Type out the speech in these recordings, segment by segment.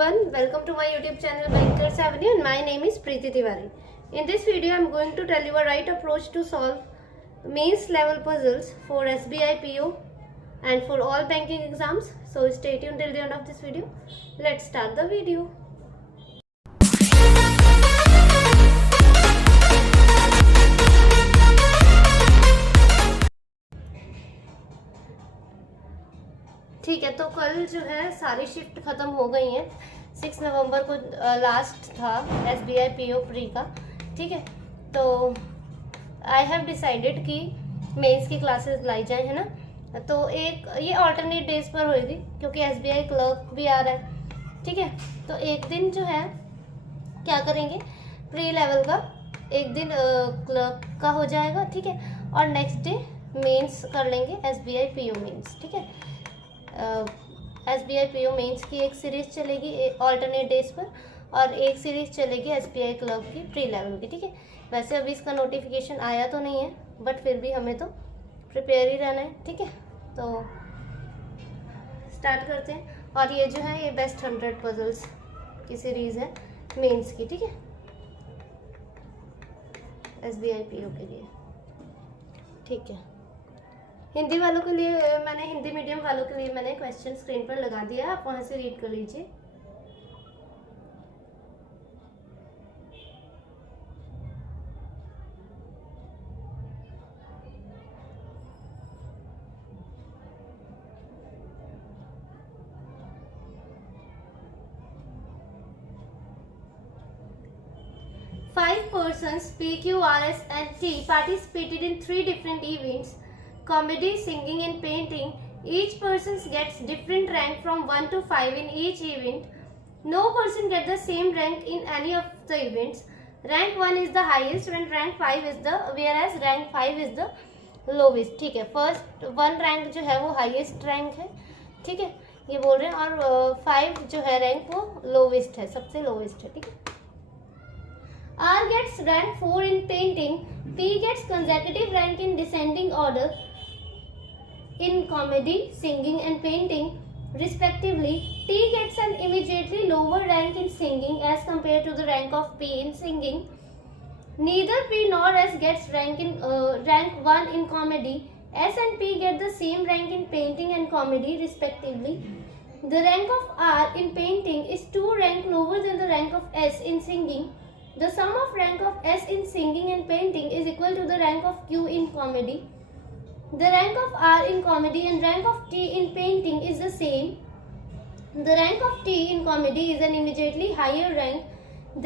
everyone, welcome to my YouTube channel Bankers Avenue and my name is Preeti Tiwari. In this video, I am going to tell you a right approach to solve mains level puzzles for SBI PO and for all banking exams. So stay tuned till the end of this video. Let's start the video. ठीक है, तो कल जो है सारी shift ख़त्म हो गई हैं। 6 नवंबर को लास्ट था SBI PO प्री का। ठीक है, तो आई हैव डिसाइडेड कि मेंस की क्लासेस लाई जाए, है ना। तो एक ये ऑल्टरनेट डेज पर होगी क्योंकि SBI क्लर्क भी आ रहा है। ठीक है, तो एक दिन जो है क्या करेंगे, प्री लेवल का एक दिन क्लर्क का हो जाएगा। ठीक है, और नेक्स्ट डे मेंस कर लेंगे SBI PO मेंस। ठीक है, SBI PO मेंस की एक सीरीज चलेगी ऑल्टरनेट डेज पर और एक सीरीज चलेगी SBI क्लर्क की प्री लेवल की। ठीक है, वैसे अभी इसका नोटिफिकेशन आया तो नहीं है, बट फिर भी हमें तो प्रिपेयर ही रहना है। ठीक है, तो स्टार्ट करते हैं। और ये जो है ये बेस्ट 100 पजल्स की सीरीज़ है मेंस की। ठीक है, SBI PO के लिए। ठीक है, हिंदी वालों के लिए मैंने हिंदी मीडियम वालों के लिए मैंने क्वेश्चन स्क्रीन पर लगा दिया है, आप वहां से रीड कर लीजिए। Five persons P, Q, R, S and T participated in 3 different events: comedy, singing and painting. Each person gets different rank from 1 to 5 in each event. No person gets the same rank in any of the events. Rank 1 is the highest and rank 5 is the whereas rank 5 is the lowest. ठीक है, first 1 rank जो है वो highest rank है। ठीक है, ये बोल रहे हैं, और 5 जो है रैंक वो लोवेस्ट है, सबसे लोवेस्ट है। ठीक है, R gets rank 4 in painting. P gets consecutive rank in descending order in comedy, singing and painting respectively. T gets an immediately lower rank in singing as compared to the rank of P in singing. Neither P nor S gets rank 1 in comedy. S and P get the same rank in painting and comedy respectively. The rank of R in painting is 2 rank lower than the rank of S in singing. The sum of rank of S in singing and painting is equal to the rank of Q in comedy. The rank of R in comedy and rank of T in painting is the same. The rank of T in comedy is an immediately higher rank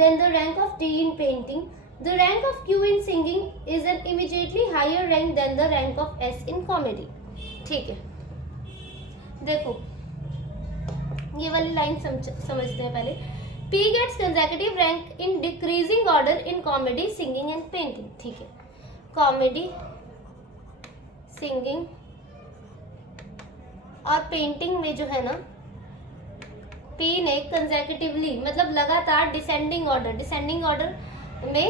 than the rank of T in painting. The rank of Q in singing is an immediately higher rank than the rank of S in comedy. ठीक है, देखो ये वाली line समझते हैं पहले। P gets consecutive rank in decreasing order in comedy, singing and painting. ठीक है, कॉमेडी, सिंगिंग और पेंटिंग में जो है ना P ने कंसेक्यूटिवली मतलब लगातार डिसेंडिंग ऑर्डर में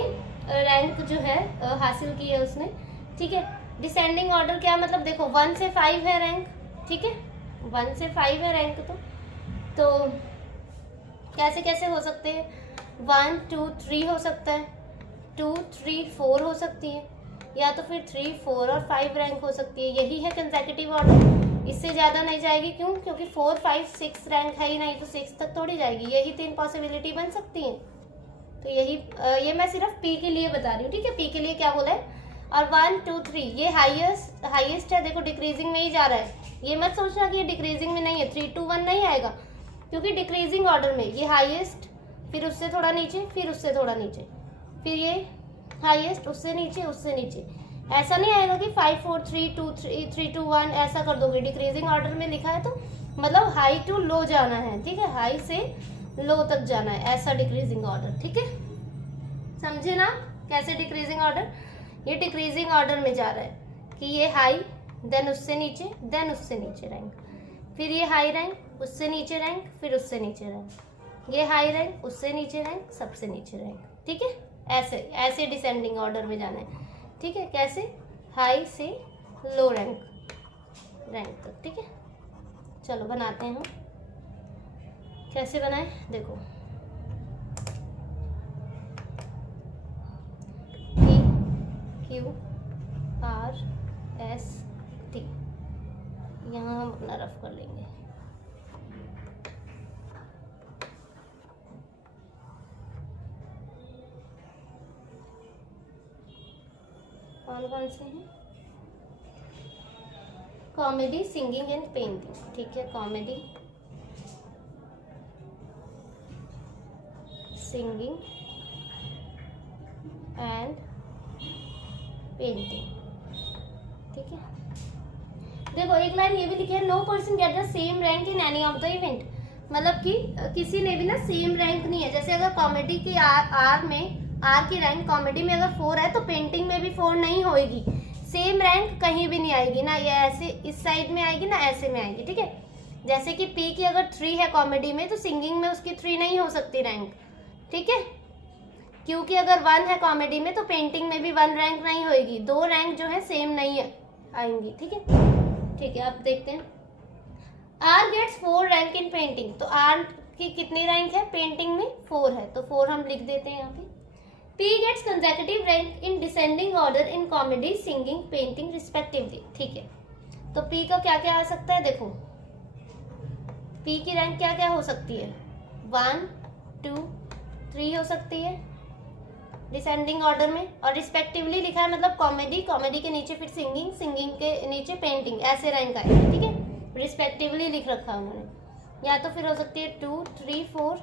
रैंक जो है हासिल की है उसने। ठीक है, डिसेंडिंग ऑर्डर क्या मतलब, देखो 1 से 5 है रैंक। ठीक है, 1 से 5 है रैंक। तो कैसे कैसे हो सकते हैं, 1 2 3 हो सकता है, 2 3 4 हो सकती है, या तो फिर 3 4 और 5 रैंक हो सकती है। यही है कंसेक्यूटिव ऑर्डर, इससे ज़्यादा नहीं जाएगी। क्यों? क्योंकि 4 5 6 रैंक है ही नहीं, तो 6 तक थोड़ी जाएगी। यही 3 पॉसिबिलिटी बन सकती हैं। तो यही ये मैं सिर्फ P के लिए बता रही हूँ। ठीक है, P के लिए क्या बोला है, और 1 2 3 ये हाईएस्ट है। देखो डिक्रीजिंग में ही जा रहा है, ये मत सोचना कि ये डिक्रीजिंग में नहीं है। 3 2 1 नहीं आएगा क्योंकि डिक्रीजिंग ऑर्डर में ये हाईएस्ट, फिर उससे थोड़ा नीचे, फिर उससे थोड़ा नीचे, फिर ये हाईएस्ट, उससे नीचे, उससे नीचे। ऐसा नहीं आएगा कि 5 4 3 2 3 2 1 ऐसा कर दोगे। डिक्रीजिंग ऑर्डर में लिखा है तो मतलब हाई टू लो जाना है। ठीक है, हाई से लो तक जाना है, ऐसा डिक्रीजिंग ऑर्डर। ठीक है, समझे ना कैसे डिक्रीजिंग ऑर्डर। ये डिक्रीजिंग ऑर्डर में जा रहा है कि ये हाई, देन उससे नीचे, देन उससे नीचे रैंक, फिर ये हाई रैंक, उससे नीचे रैंक, फिर उससे नीचे रैंक, ये हाई रैंक, उससे नीचे रैंक, सबसे नीचे रैंक। ठीक है, ऐसे ऐसे डिसेंडिंग ऑर्डर में जाना है। ठीक है, कैसे, हाई से लो रैंक तक। ठीक है, चलो बनाते हैं हम। कैसे बनाए देखो, P Q R S T, यहाँ हम अपना रफ कर लेंगे। कौन कौन से हैं? कॉमेडी, सिंगिंग एंड पेंटिंग, ठीक है। कॉमेडी, सिंगिंग एंड पेंटिंग, ठीक है। देखो एक लाइन ये भी लिखी है, no person get the same rank in any of the event, मतलब कि किसी ने भी ना सेम रैंक नहीं है। जैसे अगर कॉमेडी की आर में, आर की रैंक कॉमेडी में अगर 4 है तो पेंटिंग में भी 4 नहीं होएगी। सेम रैंक कहीं भी नहीं आएगी ना, ये ऐसे इस साइड में आएगी ना ऐसे में आएगी, ठीक है। जैसे कि पी की अगर 3 है कॉमेडी में तो सिंगिंग में उसकी 3 नहीं हो सकती रैंक, ठीक है। क्योंकि अगर 1 है कॉमेडी में तो पेंटिंग में भी 1 रैंक नहीं होएगी, 2 रैंक जो है सेम नहीं आएंगी, ठीक है। ठीक है, अब देखते हैं। R gets 4 rank in painting, तो आर की कितनी रैंक है पेंटिंग में? 4 है, तो 4 हम लिख देते हैं यहाँ पे। P gets consecutive rank in descending order in comedy, singing, painting respectively, ठीक है। तो P का क्या क्या आ सकता है देखो, P की रैंक क्या क्या हो सकती है? 1 2 3 हो सकती है डिसेंडिंग ऑर्डर में, और रिस्पेक्टिवली लिखा है मतलब कॉमेडी, कॉमेडी के नीचे फिर सिंगिंग, सिंगिंग के नीचे पेंटिंग, ऐसे रैंक आएगी, ठीक है। रिस्पेक्टिवली लिख रखा है उन्होंने। या तो फिर हो सकती है 2 3 4,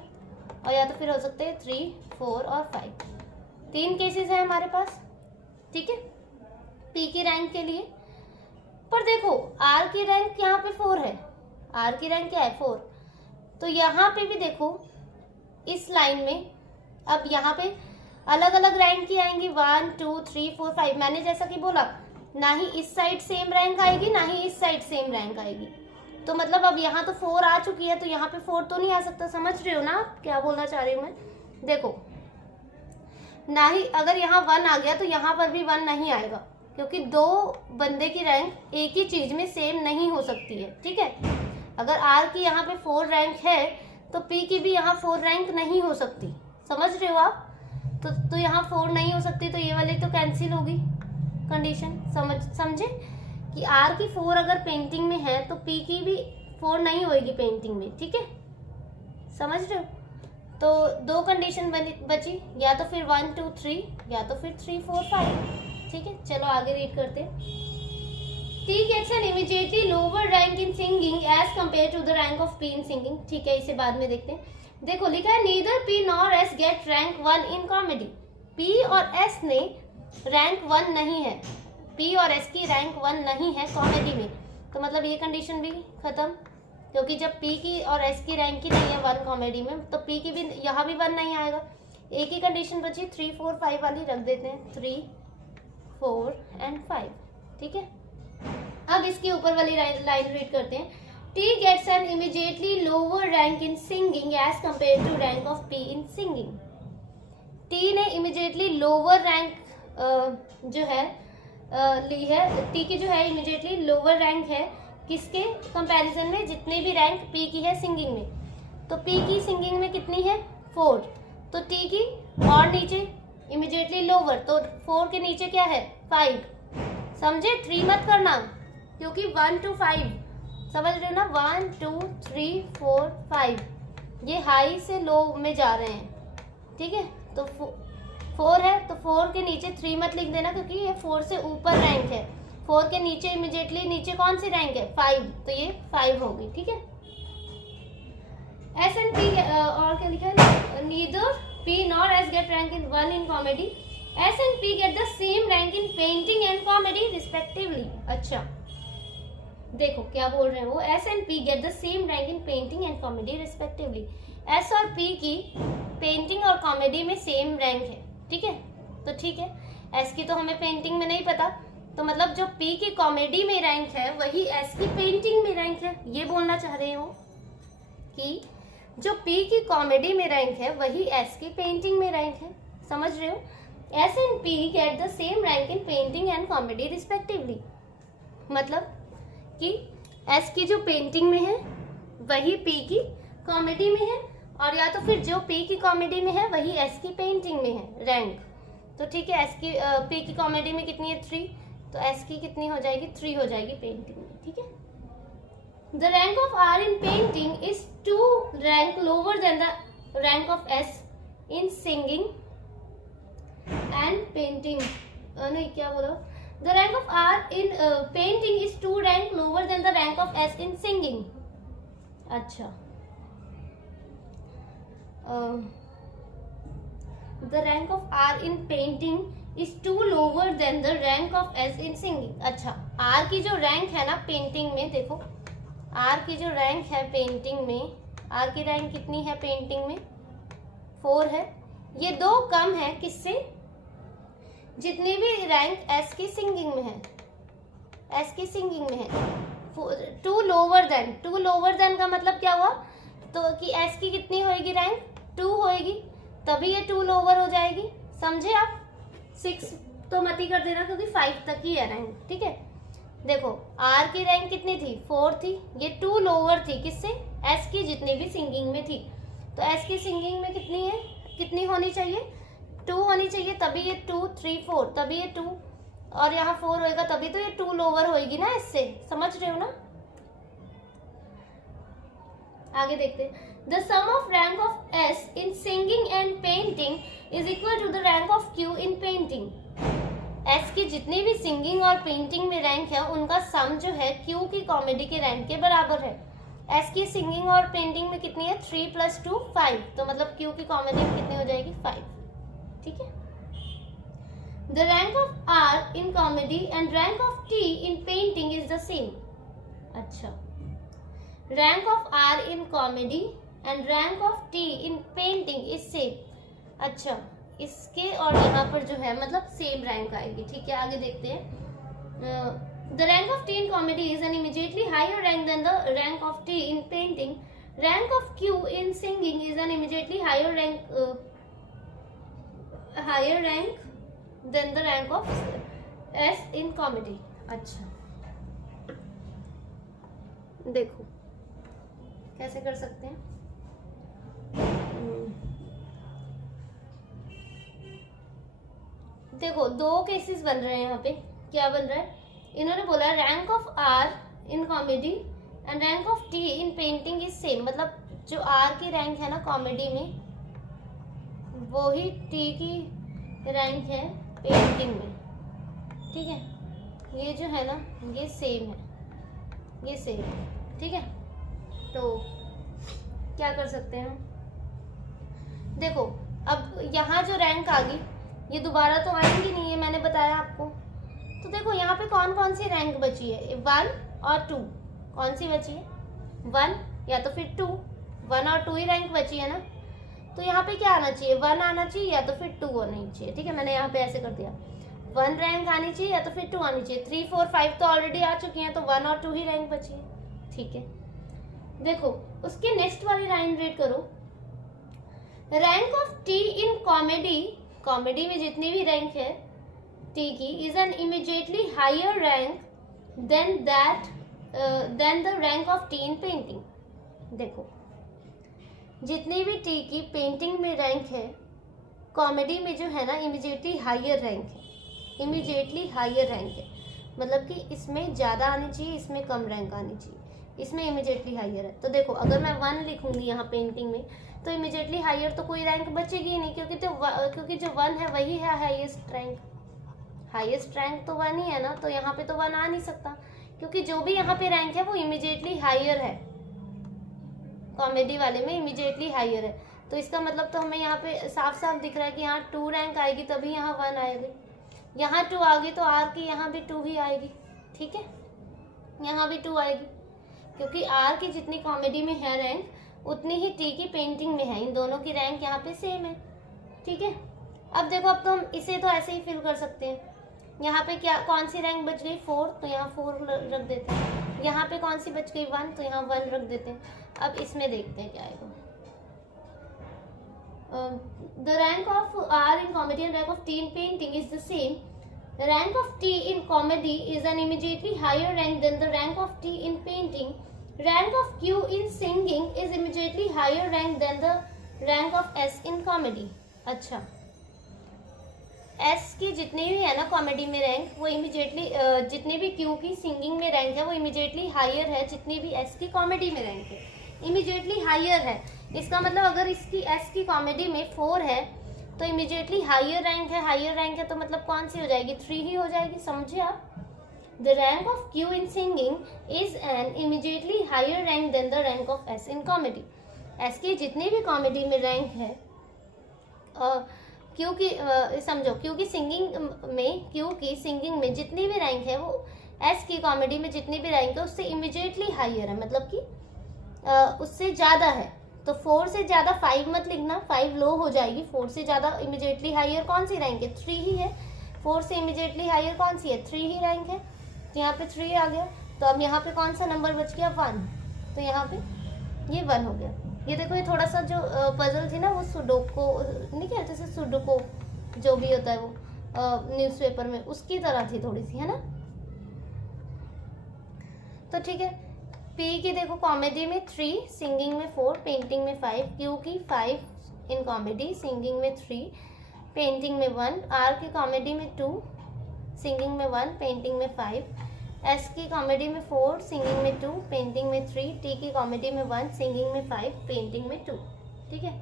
और या तो फिर हो सकते हैं 3 4 और 5। 3 केसेस है हमारे पास, ठीक है, P की रैंक के लिए। पर देखो R की रैंक यहाँ पे 4 है, R की रैंक क्या है? 4। तो यहाँ पे भी देखो इस लाइन में, अब यहाँ पे अलग अलग रैंक की आएंगी 1 2 3 4 5। मैंने जैसा कि बोला, ना ही इस साइड सेम रैंक आएगी ना ही इस साइड सेम रैंक आएगी। तो मतलब अब यहाँ तो 4 आ चुकी है, तो यहाँ पे 4 तो नहीं आ सकता। समझ रहे हो ना आप क्या बोलना चाह रही हूँ मैं? देखो ना ही अगर यहाँ 1 आ गया तो यहाँ पर भी 1 नहीं आएगा, क्योंकि 2 बंदे की रैंक एक ही चीज में सेम नहीं हो सकती है, ठीक है। अगर R की यहाँ पे 4 रैंक है तो P की भी यहाँ 4 रैंक नहीं हो सकती। समझ रहे हो आप? तो यहाँ 4 नहीं हो सकती, तो ये वाली तो कैंसिल होगी कंडीशन। समझे कि R की 4 अगर पेंटिंग में है तो P की भी 4 नहीं होएगी पेंटिंग में, ठीक है। समझ रहे हो? तो 2 कंडीशन बची, या तो फिर 1 2 3 या तो फिर 3 4 5, ठीक है। चलो आगे रीड करते हैं। T gets an immediately lower rank in singing as compared to the rank of P in singing, ठीक है, इसे बाद में देखते हैं। देखो लिखा है neither P nor S get rank 1 in comedy, P और S ने रैंक 1 नहीं है, P और S की रैंक 1 नहीं है कॉमेडी में। तो मतलब ये कंडीशन भी खत्म, क्योंकि जब P की और S की रैंक ही नहीं है 1 कॉमेडी में, तो P की भी यहाँ भी 1 नहीं आएगा। एक ही कंडीशन बची 3 4 5 वाली, रख देते हैं 3 4 and 5, ठीक है। अब इसके ऊपर वाली लाइन रीड करते हैं। T gets an immediately lower rank in singing as compared to rank of P in singing. T ने immediately lower rank जो है ली है, T की जो है immediately lower rank है किसके कंपैरिजन में? जितने भी रैंक P की है सिंगिंग में। तो P की सिंगिंग में कितनी है? 4। तो T की और नीचे immediately lower, तो 4 के नीचे क्या है? 5। समझे? 3 मत करना, क्योंकि 1 to 5, समझ रहे हो ना? 1 2 3 4 5 ये हाई से लो में जा रहे हैं, ठीक है। तो 4 है तो 4 के नीचे 3 मत लिख देना, क्योंकि ये 4 से ऊपर रैंक है। 4 के नीचे इमीडिएटली नीचे कौन सी रैंक है? 5, तो ये 5 होगी, ठीक है। S and P और क्या लिखा है? Neither P nor S get rank in 1 in comedy. S and P get the same rank in painting and comedy respectively. अच्छा देखो क्या बोल रहे हैं वो, S and P get the same rank in painting and comedy respectively. S और P की painting और कॉमेडी में सेम रैंक है, ठीक है। तो ठीक है, S की तो हमें पेंटिंग में नहीं पता, तो मतलब जो P की कॉमेडी में रैंक है वही S की पेंटिंग में रैंक है। ये बोलना चाह रहे हो कि जो P की कॉमेडी में रैंक है वही S की पेंटिंग में रैंक है। समझ रहे हो? S and P get the same rank in painting and comedy respectively. मतलब कि S की जो पेंटिंग में है वही P की कॉमेडी में है। और या तो फिर जो P की कॉमेडी में है वही S की पेंटिंग में है रैंक। तो ठीक है, S की P की कॉमेडी में कितनी है 3, तो S की कितनी हो जाएगी 3 हो जाएगी पेंटिंग में। ठीक है, the rank of R in painting is 2 rank lower than the rank of S in singing and painting. नहीं, क्या बोला, the rank of R in painting is 2 rank lower than the rank of S in singing. अच्छा, the rank of R in painting is 2 lower than the rank of S in singing। अच्छा, R की जो rank है ना painting में, देखो R की जो रैंक है पेंटिंग में, R की रैंक कितनी है पेंटिंग में 4 है। ये 2 कम है किससे, जितनी भी रैंक S की सिंगिंग में है, S की सिंगिंग में है। 2 लोअर देन का मतलब क्या हुआ, तो कि S की कितनी होएगी रैंक 2 होएगी, तभी ये 2 लोअर हो जाएगी। समझे आप, 6 तो मत ही कर देना क्योंकि 5 तक ही है रैंक। ठीक है, देखो R की रैंक कितनी थी 4 थी, ये 2 लोअर थी किससे, S की जितनी भी सिंगिंग में थी। तो S की सिंगिंग में कितनी है, कितनी होनी चाहिए 2 होनी चाहिए, तभी ये 2 3 4, तभी ये 2 और यहाँ 4 होएगा, तभी तो ये 2 लोअर होएगी ना इससे। समझ रहे हो ना, आगे देखते हैं। The sum of rank of S in singing and painting is equal to the rank of Q in painting। S की जितनी भी सिंगिंग और पेंटिंग में रैंक है उनका सम जो है Q की कॉमेडी के रैंक के बराबर है। S की सिंगिंग और पेंटिंग में कितनी है 3 + 2 5, तो मतलब Q की कॉमेडी में कितनी हो जाएगी 5। ठीक है, The rank of R in comedy and rank of T in painting is the same। अच्छा, rank of R in comedy and rank of T in painting is same। अच्छा, इसके और यहाँ पर जो है मतलब सेम रैंक आएगी। ठीक है, आगे देखते हैं। The rank of T in comedy is an immediately higher rank than the rank of T in painting। Rank of Q in singing is an immediately higher rank than the rank of S in comedy। अच्छा, देखो कैसे कर सकते हैं। देखो 2 cases बन रहे हैं यहाँ पे। क्या बन रहा है, इन्होंने बोला rank of R in comedy and rank of T in painting is same, मतलब जो R की रैंक है ना कॉमेडी में वो ही T की रैंक है पेंटिंग में। ठीक है, ये जो है ना ये सेम है, ये सेम है। ठीक है, तो क्या कर सकते हैं, देखो अब यहाँ जो रैंक आ गई ये दोबारा तो आएंगी नहीं है, मैंने बताया आपको। तो देखो यहाँ पे कौन कौन सी रैंक बची है, 1 और 2। कौन सी बची है 1 या तो फिर 2, 1 और 2 ही रैंक बची है ना। तो यहाँ पे क्या आना चाहिए, 1 आना चाहिए या तो फिर 2 आनी चाहिए। ठीक है, मैंने यहाँ पे ऐसे कर दिया, 1 रैंक आनी चाहिए या तो फिर 2 आनी चाहिए। 3 4 5 तो ऑलरेडी आ चुकी हैं, तो 1 और 2 ही रैंक बची है। ठीक है, देखो उसके नेक्स्ट वाली लाइन रीड करो। Rank of T in comedy, comedy में जितनी भी रैंक है T की, is an immediately higher rank than the rank of T in painting. देखो जितनी भी T की पेंटिंग में रैंक है, कॉमेडी में जो है ना इमीडिएटली हायर रैंक है, इमीडिएटली हायर रैंक है, मतलब कि इसमें ज़्यादा आनी चाहिए, इसमें कम रैंक आनी चाहिए, इसमें इमीडिएटली हायर है। तो देखो अगर मैं 1 लिखूंगी यहाँ पेंटिंग में तो इमीडिएटली हायर तो कोई रैंक बचेगी ही नहीं, क्योंकि जो 1 है वही है हाईएस्ट रैंक। हाईएस्ट रैंक तो 1 ही है ना, तो यहाँ पे तो 1 आ नहीं सकता, क्योंकि जो भी यहाँ पे रैंक है वो इमीडिएटली हायर है, कॉमेडी वाले में इमीडिएटली हायर है। तो इसका मतलब तो हमें यहाँ पे साफ साफ दिख रहा है कि यहाँ 2 रैंक आएगी तभी यहाँ 1 आएगी। यहाँ 2 आ गई तो R की यहाँ भी 2 ही आएगी। ठीक है, यहाँ भी 2 आएगी, क्योंकि R की जितनी कॉमेडी में है रैंक उतनी ही T की पेंटिंग में है। इन दोनों की रैंक यहाँ पे सेम है। ठीक है, अब देखो अब तो हम इसे तो ऐसे ही फिल कर सकते हैं। यहाँ पे क्या कौन सी रैंक बच गई 4, तो यहाँ 4 रख देते हैं। यहाँ पे कौन सी बच गई 1, तो यहाँ 1 रख देते हैं। अब इसमें देखते हैं क्या आएगा। The rank of R in comedy and rank of T in painting is the same. The rank of T in comedy is an immediately higher rank than the rank of T in painting. Rank of Q in singing is immediately higher rank than the rank of S in comedy. अच्छा, S की जितनी भी है ना comedy में rank, वो immediately जितनी भी क्यू की सिंगिंग में रैंक है वो इमीडिएटली हायर है जितनी भी एस की कॉमेडी में रैंक है, इमीडिएटली हायर है। इसका मतलब अगर इसकी एस की कॉमेडी में 4 है तो इमीडिएटली हायर रैंक है, हायर रैंक है तो मतलब कौन सी हो जाएगी, 3 ही हो जाएगी, समझे आप। The rank of Q in singing is an immediately higher rank than the rank of S in comedy. S की जितनी भी कॉमेडी में रैंक है, क्यू की समझो, क्यू की सिंगिंग में जितनी भी रैंक है वो एस की कॉमेडी में जितनी भी रैंक है उससे इमीडिएटली हायर है, मतलब कि उससे ज़्यादा है। तो 4 से ज़्यादा 5 मत लिखना, 5 लो हो जाएगी। 4 से ज़्यादा इमीडिएटली हायर कौन सी रैंक है, 3 ही है। 4 से इमीडिएटली हायर कौन सी है, 3 ही रैंक है। तो यहाँ पे 3 आ गया। तो अब यहाँ पे कौन सा नंबर बच गया, 1। तो यहाँ पे ये 1 हो गया। ये देखो, ये थोड़ा सा जो पजल थी ना वो सुडोको नहीं कहते, जैसे सुडोको जो भी होता है वो न्यूज़पेपर में, उसकी तरह थी थोड़ी सी, है ना। तो ठीक है, पी की देखो कॉमेडी में 3, सिंगिंग में 4, पेंटिंग में 5, क्यू की 5 इन कॉमेडी, सिंगिंग में 3, पेंटिंग में 1, आर की कॉमेडी में 2, सिंगिंग में 1, पेंटिंग में 5, एस की कॉमेडी में 4, सिंगिंग में 2, पेंटिंग में 3, टी की कॉमेडी में 1, सिंगिंग में 5, पेंटिंग में 2। ठीक है,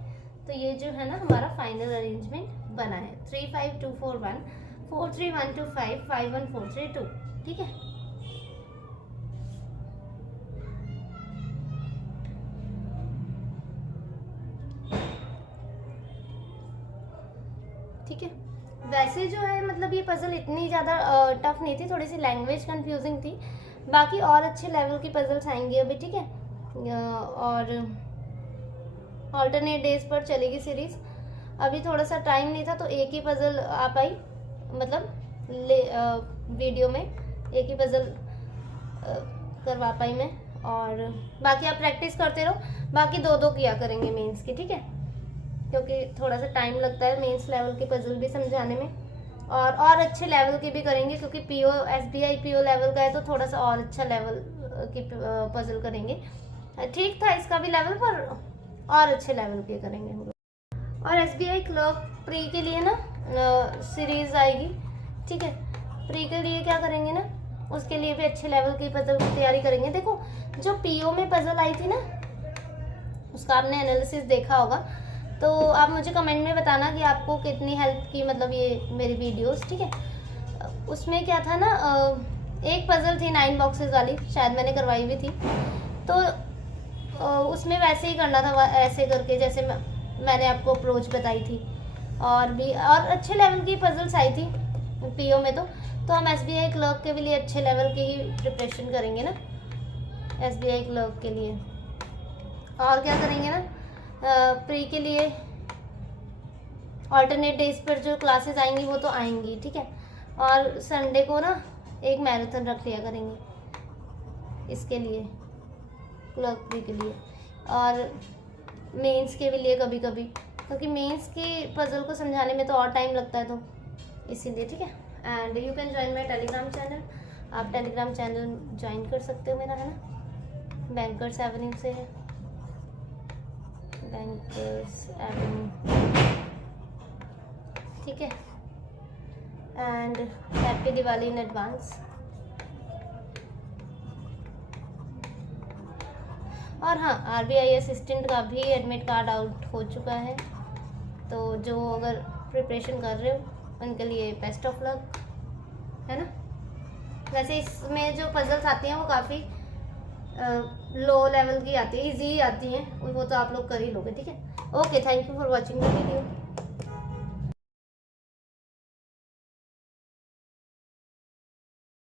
तो ये जो है ना हमारा फाइनल अरेंजमेंट बना है 3 5 2 4 1 4 3 1 2 5 5 1 4 3 2। ठीक है, ठीक है। वैसे जो है मतलब ये पजल इतनी ज़्यादा टफ नहीं थी, थोड़ी सी लैंग्वेज कंफ्यूजिंग थी। बाकी और अच्छे लेवल की पजल्स आएंगी अभी, ठीक है। और ऑल्टरनेट डेज पर चलेगी सीरीज। अभी थोड़ा सा टाइम नहीं था तो एक ही पजल आ पाई, मतलब वीडियो में एक ही पजल करवा पाई मैं। और बाकी आप प्रैक्टिस करते रहो, बाकी 2-2 किया करेंगे मेंस की, ठीक है, क्योंकि थोड़ा सा टाइम लगता है मेंस लेवल की पजल भी समझाने में। और अच्छे लेवल की भी करेंगे, क्योंकि पीओ एसबीआई पीओ लेवल का है तो थोड़ा सा और अच्छा लेवल की पजल करेंगे। ठीक था इसका भी लेवल, पर और अच्छे लेवल के करेंगे हम लोग। और एसबीआई क्लर्क प्री के लिए ना सीरीज आएगी, ठीक है। प्री के लिए क्या करेंगे ना, उसके लिए भी अच्छे लेवल की पजल की तैयारी करेंगे। देखो, जो पीओ में पजल आई थी ना, उसका आपने एनालिसिस देखा होगा, तो आप मुझे कमेंट में बताना कि आपको कितनी हेल्प की, मतलब ये मेरी वीडियोस, ठीक है। उसमें क्या था ना, एक पजल थी 9 बॉक्सेस वाली, शायद मैंने करवाई भी थी। तो उसमें वैसे ही करना था, ऐसे करके जैसे मैंने आपको अप्रोच बताई थी। और भी और अच्छे लेवल की पजल्स आई थी पीओ में। तो हम एसबीआई क्लर्क के लिए अच्छे लेवल की ही प्रिपरेशन करेंगे ना, एसबीआई क्लर्क के लिए। और क्या करेंगे ना, प्री के लिए ऑल्टरनेट डेज पर जो क्लासेस आएंगी वो तो आएंगी, ठीक है। और संडे को ना एक मैराथन रख लिया करेंगे इसके लिए, क्लर्क प्री के लिए। और मेंस के भी लिए कभी कभी, क्योंकि मेंस की पजल को समझाने में तो और टाइम लगता है, तो इसीलिए, ठीक है। And you can join my Telegram channel. आप टेलीग्राम चैनल ज्वाइन कर सकते हो मेरा, है ना। बैंकर्स एवेन्यू से है, बैंकर्स एवेन्यू, ठीक है। And happy Diwali in advance. और हाँ, आरबीआई असिस्टेंट का भी एडमिट कार्ड आउट हो चुका है, तो जो अगर प्रिपरेशन कर रहे हो उनके लिए बेस्ट ऑफ लक, है ना। वैसे इसमें जो पजल्स आती हैं वो काफ़ी लो लेवल की आती है, इजी आती हैं, वो तो आप लोग कर ही लोगे, ठीक है। Okay, thank you for watching the video.